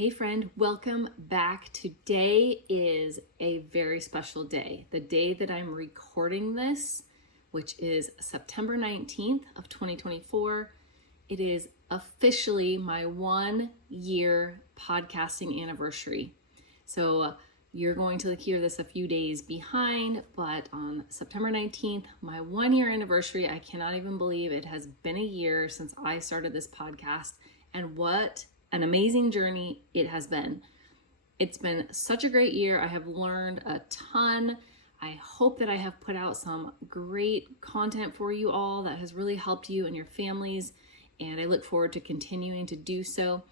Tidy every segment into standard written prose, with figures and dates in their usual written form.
Hey friend, welcome back. Today is a very special day. The day that I'm recording this, which is September 19th of 2024. It is officially my 1-year podcasting anniversary. So you're going to hear this a few days behind, but on September 19th, my 1-year anniversary, I cannot even believe it has been a year since I started this podcast, and what an amazing journey it has been. It's been such a great year. I have learned a ton. I hope that I have put out some great content for you all that has really helped you and your families, and I look forward to continuing to do so.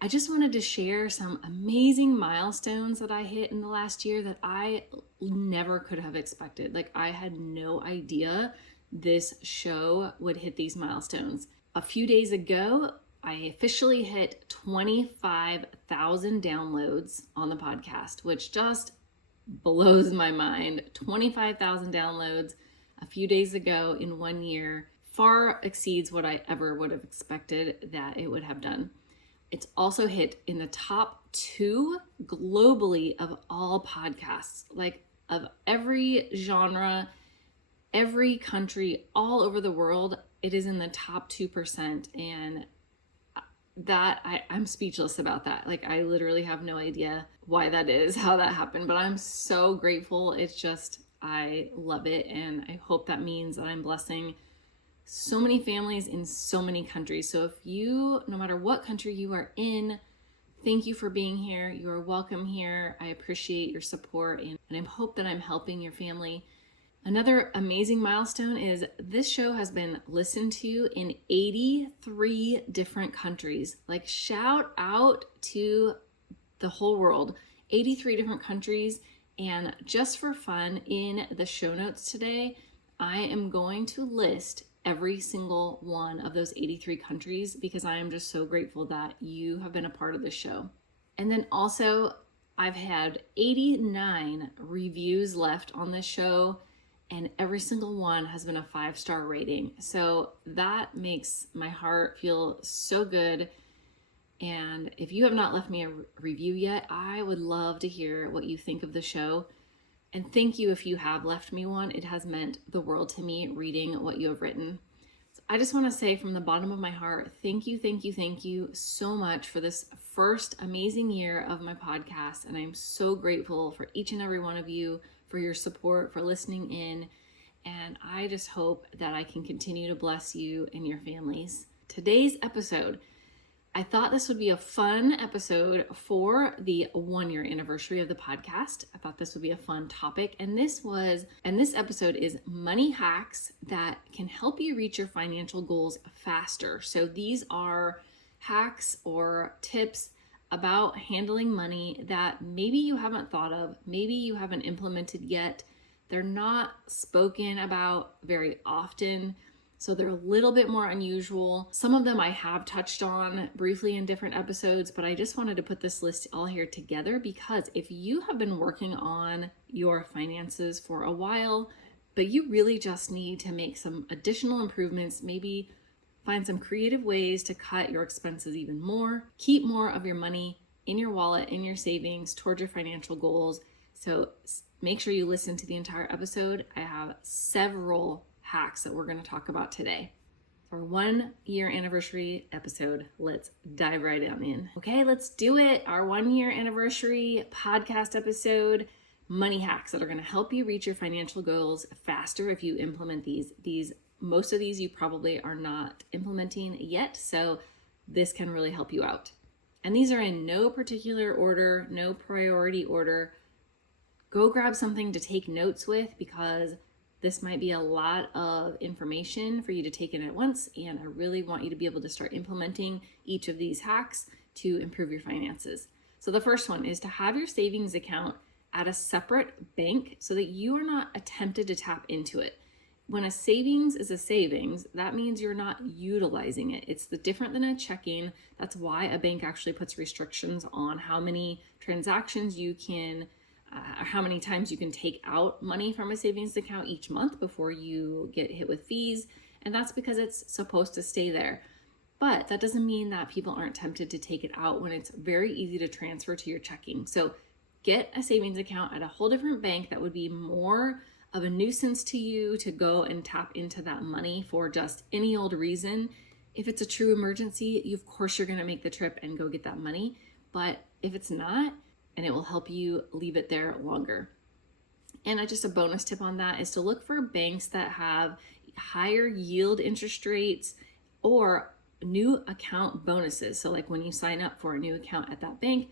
I just wanted to share some amazing milestones that I hit in the last year that I never could have expected. Like, I had no idea this show would hit these milestones. A few days ago, I officially hit 25,000 downloads on the podcast, which just blows my mind. 25,000 downloads a few days ago in 1 year far exceeds what I ever would have expected that it would have done. It's also hit in the top 2 globally of all podcasts, like of every genre, every country, all over the world. It is in the top 2%, and that I'm speechless about that. Like, I literally have no idea why that is, how that happened, but I'm so grateful. It's just, I love it, and I hope that means that I'm blessing so many families in so many countries. So if you, no matter what country you are in, thank you for being here. You are welcome here. I appreciate your support, and I hope that I'm helping your family. Another amazing milestone is this show has been listened to in 83 different countries. Like, shout out to the whole world, 83 different countries. And just for fun, in the show notes today, I am going to list every single one of those 83 countries because I am just so grateful that you have been a part of this show. And then also, I've had 89 reviews left on this show, and every single one has been a 5-star rating. So that makes my heart feel so good. And if you have not left me a review yet, I would love to hear what you think of the show. And thank you if you have left me one. It has meant the world to me reading what you have written. So I just want to say from the bottom of my heart, thank you so much for this first amazing year of my podcast. And I'm so grateful for each and every one of you, for your support, for listening in. And I just hope that I can continue to bless you and your families. Today's episode, I thought this would be a fun episode for the 1-year anniversary of the podcast. I thought this would be a fun topic. And this episode is money hacks that can help you reach your financial goals faster. So these are hacks or tips about handling money that maybe you haven't thought of, maybe you haven't implemented yet. They're not spoken about very often, so they're a little bit more unusual. Some of them I have touched on briefly in different episodes, but I just wanted to put this list all here together because if you have been working on your finances for a while, but you really just need to make some additional improvements, maybe find some creative ways to cut your expenses even more, keep more of your money in your wallet, in your savings, towards your financial goals. So make sure you listen to the entire episode. I have several hacks that we're going to talk about today. For 1-year anniversary episode, let's dive right on in. Okay, let's do it. Our 1-year anniversary podcast episode, money hacks that are going to help you reach your financial goals faster if you implement these. Most of these you probably are not implementing yet, so this can really help you out. And these are in no particular order, no priority order. Go grab something to take notes with because this might be a lot of information for you to take in at once, and I really want you to be able to start implementing each of these hacks to improve your finances. So the first one is to have your savings account at a separate bank so that you are not tempted to tap into it. When a savings is a savings, that means you're not utilizing it. It's different than a checking. That's why a bank actually puts restrictions on how many transactions you can, how many times you can take out money from a savings account each month before you get hit with fees. And that's because it's supposed to stay there. But that doesn't mean that people aren't tempted to take it out when it's very easy to transfer to your checking. So get a savings account at a whole different bank that would be more of a nuisance to you to go and tap into that money for just any old reason. If it's a true emergency, of course you're going to make the trip and go get that money. But if it's not, and it will help you leave it there longer. And just a bonus tip on that is to look for banks that have higher yield interest rates or new account bonuses. So like when you sign up for a new account at that bank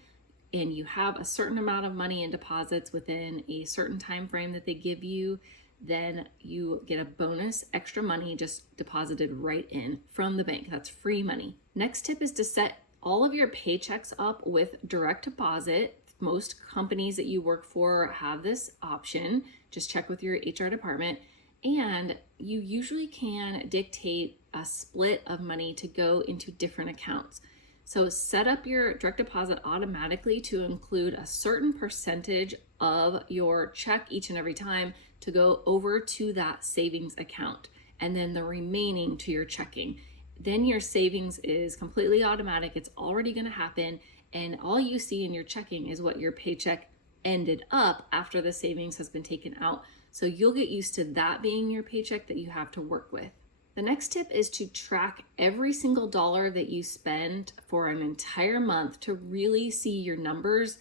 and you have a certain amount of money in deposits within a certain time frame that they give you, then you get a bonus extra money just deposited right in from the bank. That's free money. Next tip is to set all of your paychecks up with direct deposit. Most companies that you work for have this option. Just check with your HR department. And you usually can dictate a split of money to go into different accounts. So set up your direct deposit automatically to include a certain percentage of your check each and every time to go over to that savings account, and then the remaining to your checking. Then your savings is completely automatic. It's already going to happen. And all you see in your checking is what your paycheck ended up after the savings has been taken out. So you'll get used to that being your paycheck that you have to work with. The next tip is to track every single dollar that you spend for an entire month to really see your numbers.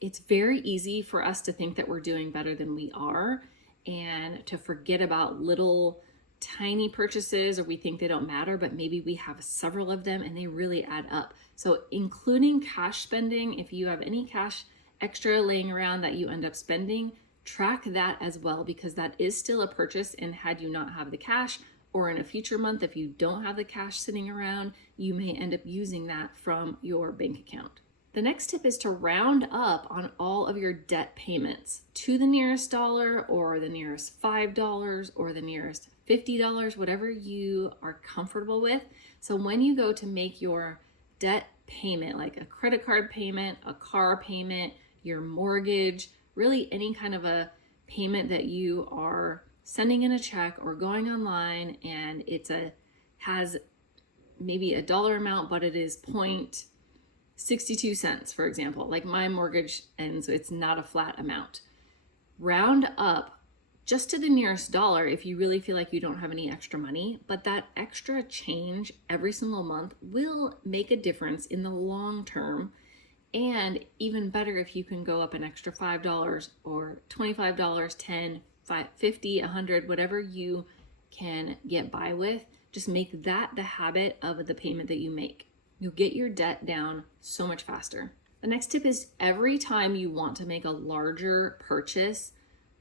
It's very easy for us to think that we're doing better than we are and to forget about little tiny purchases, or we think they don't matter, but maybe we have several of them and they really add up. So including cash spending, if you have any cash extra laying around that you end up spending, track that as well, because that is still a purchase. And had you not have the cash, or in a future month, if you don't have the cash sitting around, you may end up using that from your bank account. The next tip is to round up on all of your debt payments to the nearest dollar, or the nearest $5, or the nearest $50, whatever you are comfortable with. So when you go to make your debt payment, like a credit card payment, a car payment, your mortgage, really any kind of a payment that you are sending in a check or going online, and has maybe a dollar amount, but it is 0.62 cents, for example, like my mortgage, and so it's not a flat amount. Round up just to the nearest dollar if you really feel like you don't have any extra money, but that extra change every single month will make a difference in the long term. And even better if you can go up an extra $5 or $25, $10, $5, $50, $100, whatever you can get by with. Just make that the habit of the payment that you make. You'll get your debt down so much faster. The next tip is every time you want to make a larger purchase,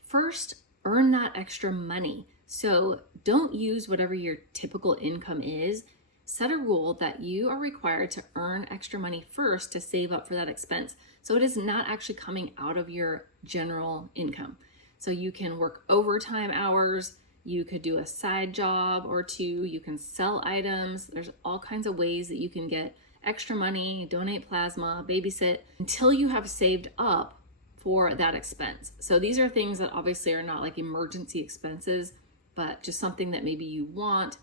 first earn that extra money. So don't use whatever your typical income is. Set a rule that you are required to earn extra money first to save up for that expense. So it is not actually coming out of your general income. So you can work overtime hours, you could do a side job or two, you can sell items. There's all kinds of ways that you can get extra money, donate plasma, babysit, until you have saved up for that expense. So these are things that obviously are not like emergency expenses, but just something that maybe you want.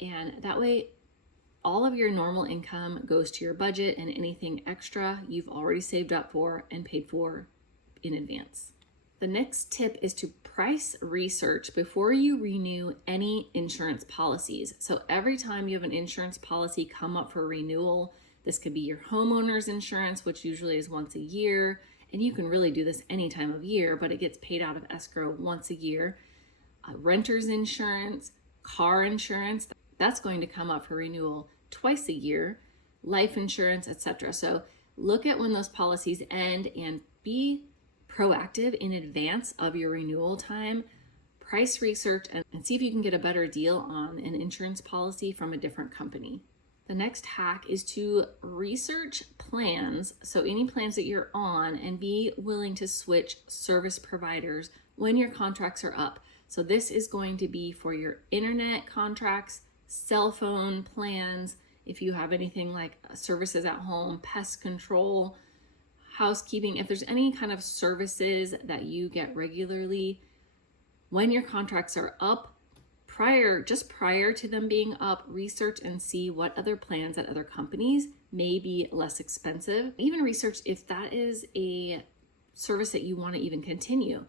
And that way, all of your normal income goes to your budget, and anything extra you've already saved up for and paid for in advance. The next tip is to price research before you renew any insurance policies. So every time you have an insurance policy come up for renewal, this could be your homeowner's insurance, which usually is once a year, and you can really do this any time of year, but it gets paid out of escrow once a year. Renter's insurance, car insurance, that's going to come up for renewal twice a year, life insurance, etc. So look at when those policies end and be proactive in advance of your renewal time. Price research and see if you can get a better deal on an insurance policy from a different company. The next hack is to research plans, so any plans that you're on, and be willing to switch service providers when your contracts are up. So this is going to be for your internet contracts, cell phone plans, if you have anything like services at home, pest control, housekeeping, if there's any kind of services that you get regularly, when your contracts are up, just prior to them being up, research and see what other plans at other companies may be less expensive. Even research if that is a service that you want to even continue.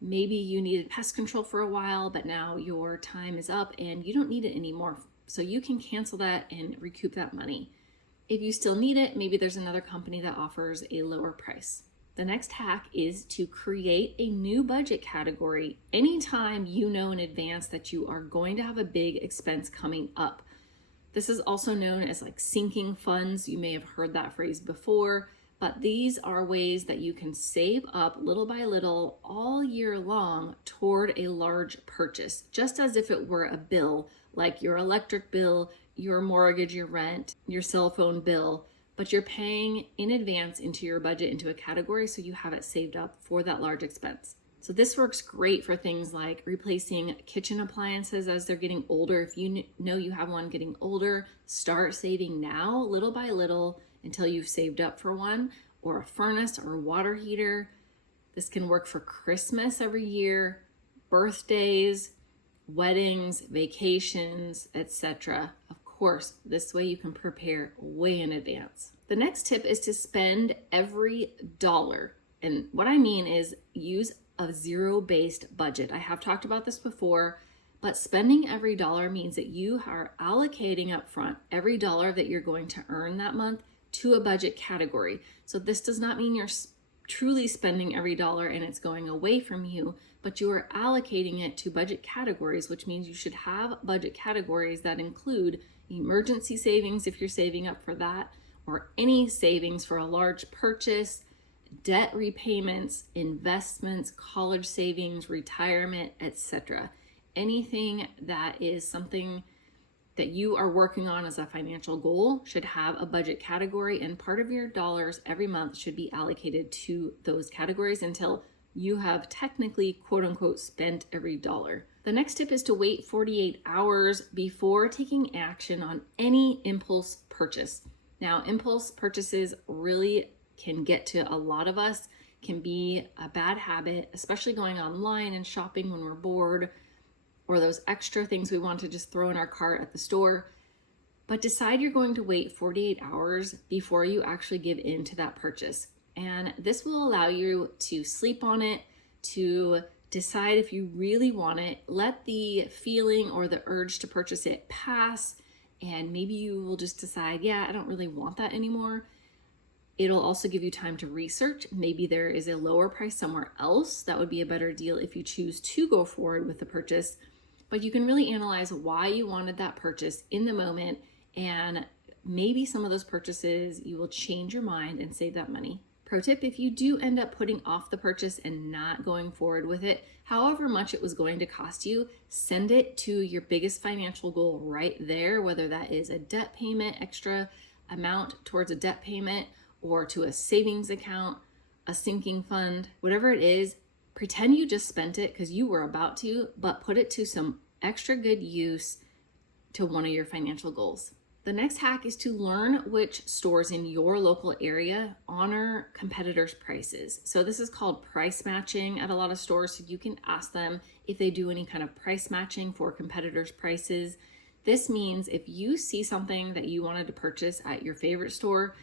Maybe you needed pest control for a while, but now your time is up and you don't need it anymore. So you can cancel that and recoup that money. If you still need it, maybe there's another company that offers a lower price. The next hack is to create a new budget category anytime you know in advance that you are going to have a big expense coming up. This is also known as like sinking funds. You may have heard that phrase before, but these are ways that you can save up little by little all year long toward a large purchase, just as if it were a bill, like your electric bill, your mortgage, your rent, your cell phone bill, but you're paying in advance into your budget, into a category, so you have it saved up for that large expense. So this works great for things like replacing kitchen appliances as they're getting older. If you know you have one getting older, start saving now, little by little, until you've saved up for one, or a furnace or a water heater. This can work for Christmas every year, birthdays, weddings, vacations, etc. Of course, this way you can prepare way in advance. The next tip is to spend every dollar. And what I mean is use a zero-based budget. I have talked about this before, but spending every dollar means that you are allocating up front every dollar that you're going to earn that month to a budget category. So this does not mean you're truly spending every dollar and it's going away from you, but you are allocating it to budget categories, which means you should have budget categories that include emergency savings if you're saving up for that, or any savings for a large purchase, debt repayments, investments, college savings, retirement, etc. Anything that is something that you are working on as a financial goal should have a budget category, and part of your dollars every month should be allocated to those categories until you have technically, quote unquote, spent every dollar. The next tip is to wait 48 hours before taking action on any impulse purchase. Now, impulse purchases really can get to a lot of us, can be a bad habit, especially going online and shopping when we're bored, or those extra things we want to just throw in our cart at the store. But decide you're going to wait 48 hours before you actually give in to that purchase. And this will allow you to sleep on it, to decide if you really want it, let the feeling or the urge to purchase it pass, and maybe you will just decide, yeah, I don't really want that anymore. It'll also give you time to research. Maybe there is a lower price somewhere else that would be a better deal if you choose to go forward with the purchase. But you can really analyze why you wanted that purchase in the moment, and maybe some of those purchases you will change your mind and save that money. Pro tip, if you do end up putting off the purchase and not going forward with it, however much it was going to cost you, send it to your biggest financial goal right there, whether that is a debt payment, extra amount towards a debt payment, or to a savings account, a sinking fund, whatever it is. Pretend you just spent it because you were about to, but put it to some extra good use to one of your financial goals. The next hack is to learn which stores in your local area honor competitors' prices. So this is called price matching at a lot of stores. So you can ask them if they do any kind of price matching for competitors' prices. This means if you see something that you wanted to purchase at your favorite store,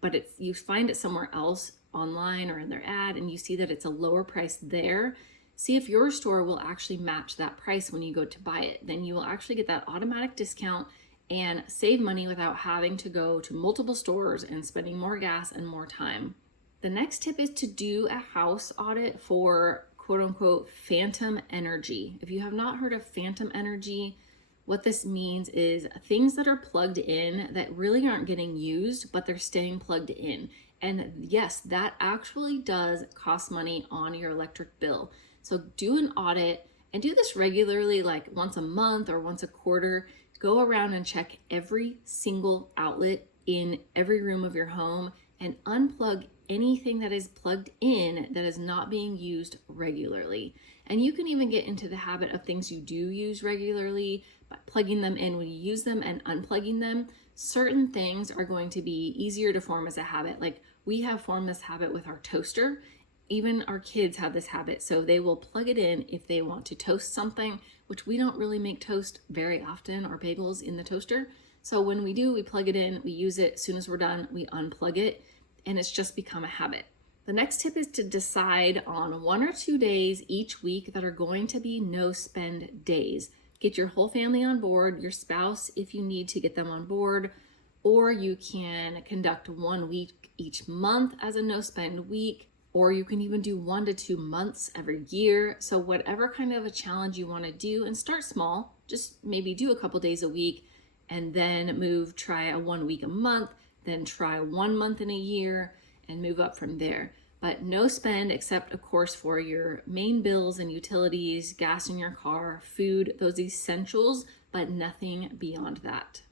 but you find it somewhere else online or in their ad, and you see that it's a lower price there, see if your store will actually match that price when you go to buy it. Then you will actually get that automatic discount and save money without having to go to multiple stores and spending more gas and more time. The next tip is to do a house audit for quote unquote phantom energy. If you have not heard of phantom energy, what this means is things that are plugged in that really aren't getting used, but they're staying plugged in. And yes, that actually does cost money on your electric bill. So do an audit and do this regularly, like once a month or once a quarter. Go around and check every single outlet in every room of your home and unplug anything that is plugged in that is not being used regularly. And you can even get into the habit of things you do use regularly by plugging them in when you use them and unplugging them. Certain things are going to be easier to form as a habit. Like we have formed this habit with our toaster. even our kids have this habit. So they will plug it in if they want to toast something, which we don't really make toast very often or bagels in the toaster. So when we do, we plug it in, we use it. As soon as we're done, we unplug it, and it's just become a habit. The next tip is to decide on 1 or 2 days each week that are going to be no spend days. Get your whole family on board, your spouse if you need to get them on board, or you can conduct 1 week each month as a no spend week, or you can even do 1 to 2 months every year. So whatever kind of a challenge you want to do, and start small, just maybe do a couple days a week and then try a 1 week a month, then try 1 month in a year and move up from there. But no spend except of course for your main bills and utilities, gas in your car, food, those essentials, but nothing beyond that.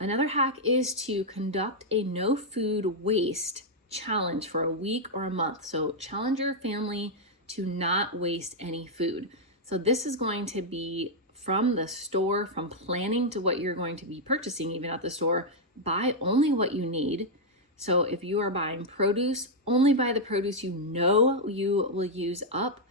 Another hack is to conduct a no food waste challenge for a week or a month. So challenge your family to not waste any food. So this is going to be from the store, from planning to what you're going to be purchasing even at the store. Buy only what you need. So if you are buying produce, only buy the produce you know you will use up,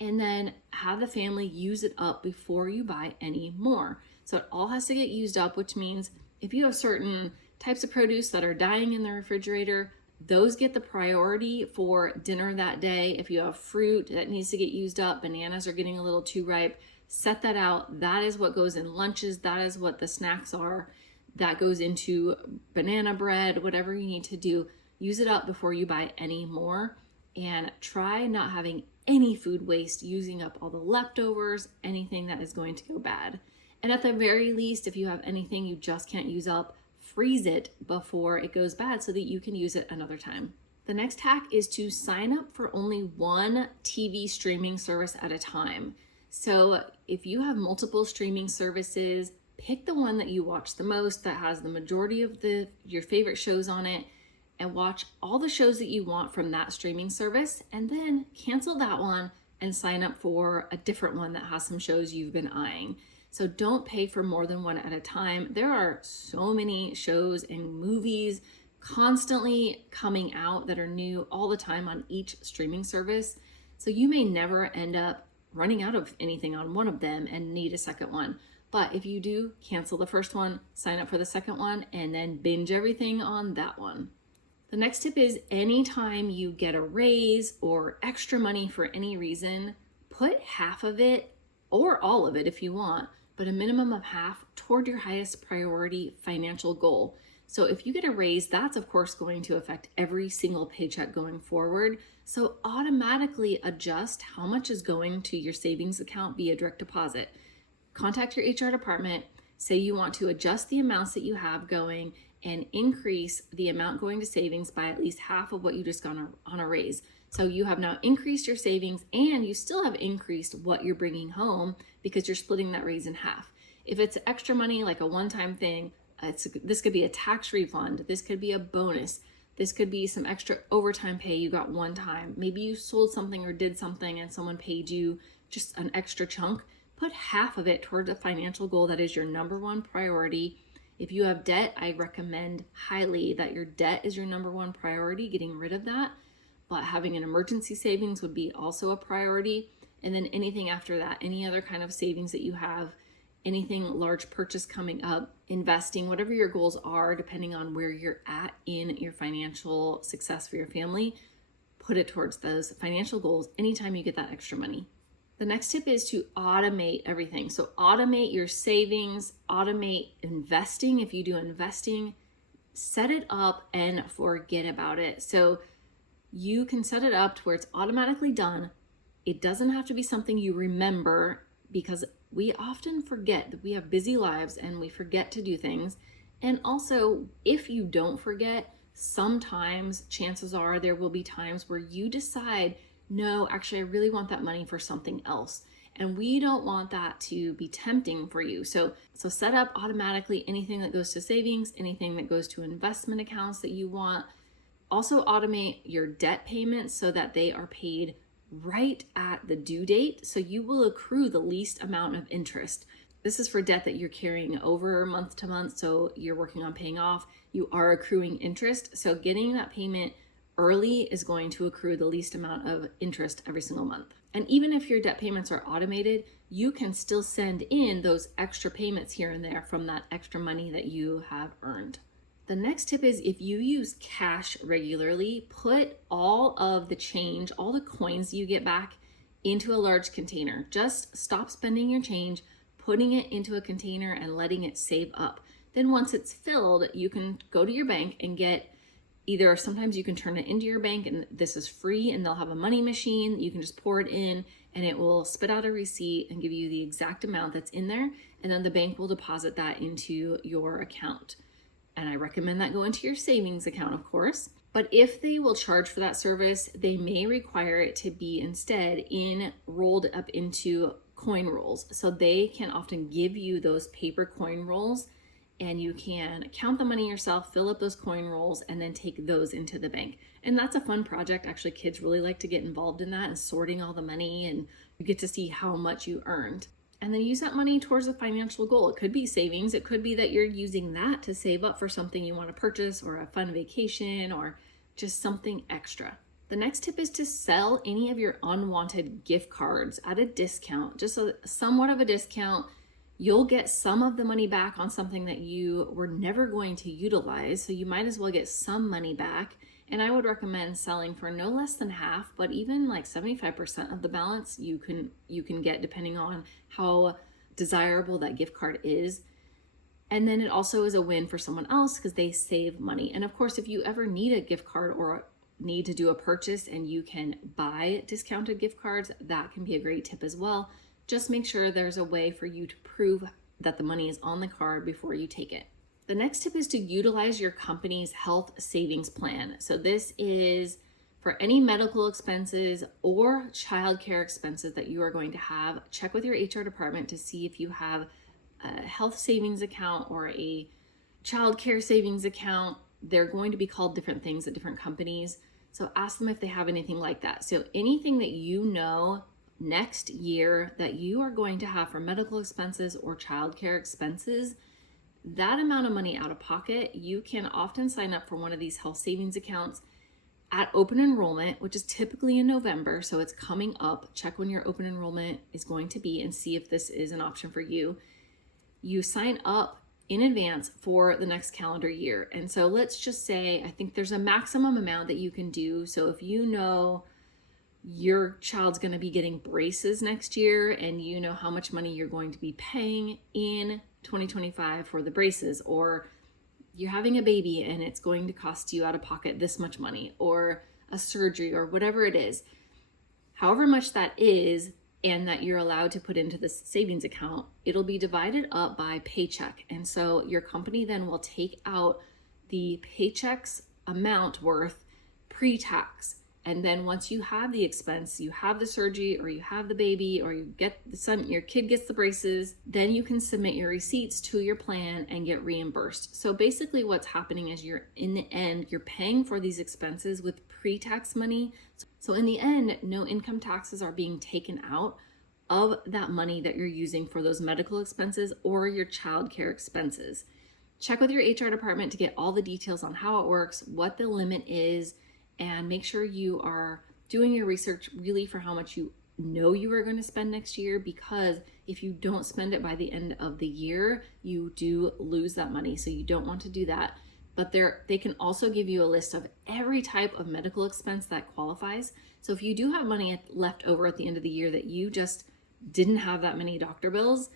and then have the family use it up before you buy any more. So it all has to get used up, which means if you have certain types of produce that are dying in the refrigerator, those get the priority for dinner that day. If you have fruit that needs to get used up, bananas are getting a little too ripe, set that out. That is what goes in lunches. That is what the snacks are. That goes into banana bread, whatever you need to do. Use it up before you buy any more, and try not having any food waste, using up all the leftovers, anything that is going to go bad. And at the very least, if you have anything you just can't use up, freeze it before it goes bad so that you can use it another time. The next hack is to sign up for only one TV streaming service at a time. So if you have multiple streaming services, pick the one that you watch the most, that has the majority of your favorite shows on it, and watch all the shows that you want from that streaming service, and then cancel that one and sign up for a different one that has some shows you've been eyeing. So don't pay for more than one at a time. There are so many shows and movies constantly coming out that are new all the time on each streaming service. So you may never end up running out of anything on one of them and need a second one. But if you do, cancel the first one, sign up for the second one, and then binge everything on that one. The next tip is anytime you get a raise or extra money for any reason, put half of it, or all of it if you want, but a minimum of half toward your highest priority financial goal. So if you get a raise, that's of course going to affect every single paycheck going forward. So automatically adjust how much is going to your savings account via direct deposit. Contact your HR department, say you want to adjust the amounts that you have going and increase the amount going to savings by at least half of what you just got on a raise. So you have now increased your savings, and you still have increased what you're bringing home because you're splitting that raise in half. If it's extra money, like a one-time thing, this could be a tax refund, this could be a bonus, this could be some extra overtime pay you got one time. Maybe you sold something or did something and someone paid you just an extra chunk. Put half of it toward a financial goal that is your number one priority. If you have debt, I recommend highly that your debt is your number one priority, getting rid of that. But having an emergency savings would be also a priority. And then anything after that, any other kind of savings that you have, anything large purchase coming up, investing, whatever your goals are, depending on where you're at in your financial success for your family, put it towards those financial goals anytime you get that extra money. The next tip is to automate everything. So automate your savings, automate investing. If you do investing, set it up and forget about it. So you can set it up to where it's automatically done. It doesn't have to be something you remember, because we often forget that we have busy lives and we forget to do things. And also, if you don't forget, sometimes chances are there will be times where you decide, no, actually, I really want that money for something else. And we don't want that to be tempting for you. So set up automatically anything that goes to savings, anything that goes to investment accounts that you want. Also automate your debt payments so that they are paid right at the due date. So you will accrue the least amount of interest. This is for debt that you're carrying over month to month. So you're working on paying off. You are accruing interest. So getting that payment early is going to accrue the least amount of interest every single month. And even if your debt payments are automated, you can still send in those extra payments here and there from that extra money that you have earned. The next tip is, if you use cash regularly, put all of the change, all the coins you get back, into a large container. Just stop spending your change, putting it into a container and letting it save up. Then once it's filled, you can go to your bank and get either, sometimes you can turn it into your bank and this is free and they'll have a money machine. You can just pour it in and it will spit out a receipt and give you the exact amount that's in there. And then the bank will deposit that into your account. And I recommend that go into your savings account, of course. But if they will charge for that service, they may require it to be instead rolled up into coin rolls. So they can often give you those paper coin rolls and you can count the money yourself, fill up those coin rolls, and then take those into the bank. And that's a fun project. Actually, kids really like to get involved in that and sorting all the money, and you get to see how much you earned. And then use that money towards a financial goal. It could be savings. It could be that you're using that to save up for something you want to purchase, or a fun vacation, or just something extra. The next tip is to sell any of your unwanted gift cards at a discount, just somewhat of a discount. You'll get some of the money back on something that you were never going to utilize, so you might as well get some money back. And I would recommend selling for no less than half, but even like 75% of the balance you can get, depending on how desirable that gift card is. And then it also is a win for someone else because they save money. And of course, if you ever need a gift card or need to do a purchase and you can buy discounted gift cards, that can be a great tip as well. Just make sure there's a way for you to prove that the money is on the card before you take it. The next tip is to utilize your company's health savings plan. So this is for any medical expenses or childcare expenses that you are going to have. Check with your HR department to see if you have a health savings account or a childcare savings account. They're going to be called different things at different companies. So ask them if they have anything like that. So anything that you know next year that you are going to have for medical expenses or childcare expenses, that amount of money out of pocket, you can often sign up for one of these health savings accounts at open enrollment, which is typically in November. So it's coming up. Check when your open enrollment is going to be and see if this is an option for you. You sign up in advance for the next calendar year. And so let's just say, I think there's a maximum amount that you can do. So if you know your child's going to be getting braces next year and you know how much money you're going to be paying in 2025 for the braces, or you're having a baby and it's going to cost you out of pocket this much money, or a surgery, or whatever it is, however much that is, and that you're allowed to put into this savings account, it'll be divided up by paycheck. And so your company then will take out the paycheck's amount worth pre-tax. And then once you have the expense, you have the surgery, or you have the baby, or you get your kid gets the braces, then you can submit your receipts to your plan and get reimbursed. So basically what's happening is in the end, you're paying for these expenses with pre-tax money. So in the end, no income taxes are being taken out of that money that you're using for those medical expenses or your childcare expenses. Check with your HR department to get all the details on how it works, what the limit is, and make sure you are doing your research really for how much you know you are going to spend next year, because if you don't spend it by the end of the year, you do lose that money. So you don't want to do that. But they can also give you a list of every type of medical expense that qualifies. So if you do have money left over at the end of the year that you just didn't have that many doctor bills,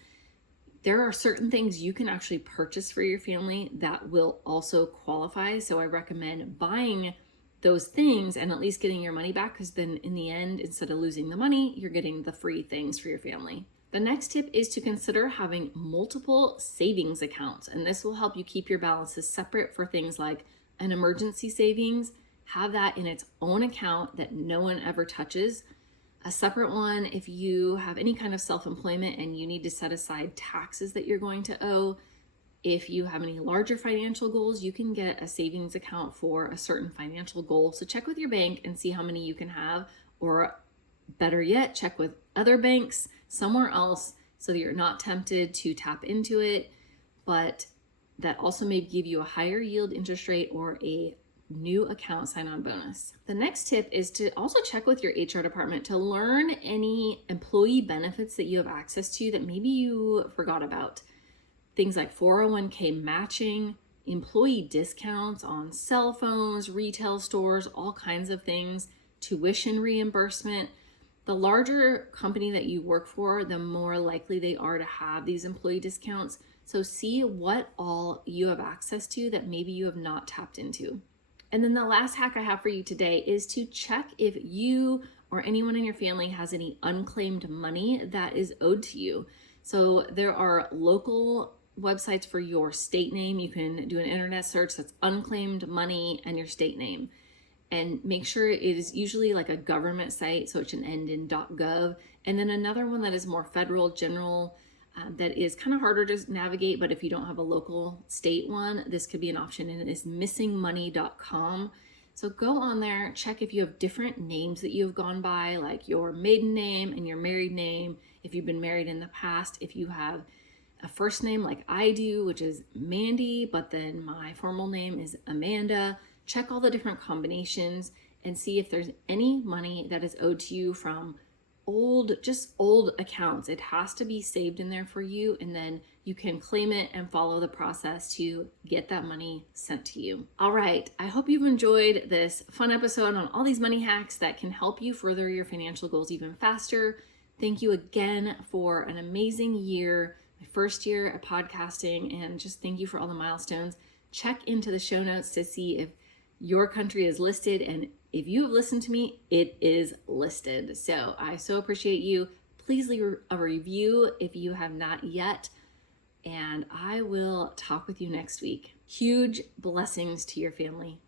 there are certain things you can actually purchase for your family that will also qualify. So I recommend buying those things and at least getting your money back, because then in the end, instead of losing the money, you're getting the free things for your family. The next tip is to consider having multiple savings accounts, and this will help you keep your balances separate for things like an emergency savings. Have that in its own account that no one ever touches. A separate one if you have any kind of self-employment and you need to set aside taxes that you're going to owe. If you have any larger financial goals, you can get a savings account for a certain financial goal. So check with your bank and see how many you can have, or better yet, check with other banks somewhere else so that you're not tempted to tap into it, but that also may give you a higher yield interest rate or a new account sign-on bonus. The next tip is to also check with your HR department to learn any employee benefits that you have access to that maybe you forgot about. Things like 401k matching, employee discounts on cell phones, retail stores, all kinds of things, tuition reimbursement. The larger company that you work for, the more likely they are to have these employee discounts. So see what all you have access to that maybe you have not tapped into. And then the last hack I have for you today is to check if you or anyone in your family has any unclaimed money that is owed to you. So there are local websites for your state name. You can do an internet search that's unclaimed money and your state name. And make sure it is usually like a government site, so it should end in .gov. And then another one that is more federal, general, that is kind of harder to navigate, but if you don't have a local state one, this could be an option, and it is missingmoney.com. So go on there, check if you have different names that you've gone by, like your maiden name and your married name, if you've been married in the past, if you have a first name like I do, which is Mandy, but then my formal name is Amanda. Check all the different combinations and see if there's any money that is owed to you from old accounts. It has to be saved in there for you, and then you can claim it and follow the process to get that money sent to you. All right, I hope you've enjoyed this fun episode on all these money hacks that can help you further your financial goals even faster. Thank you again for an amazing year, my first year at podcasting, and just thank you for all the milestones. Check into the show notes to see if your country is listed, and if you have listened to me, it is listed. So I so appreciate you. Please leave a review if you have not yet, and I will talk with you next week. Huge blessings to your family.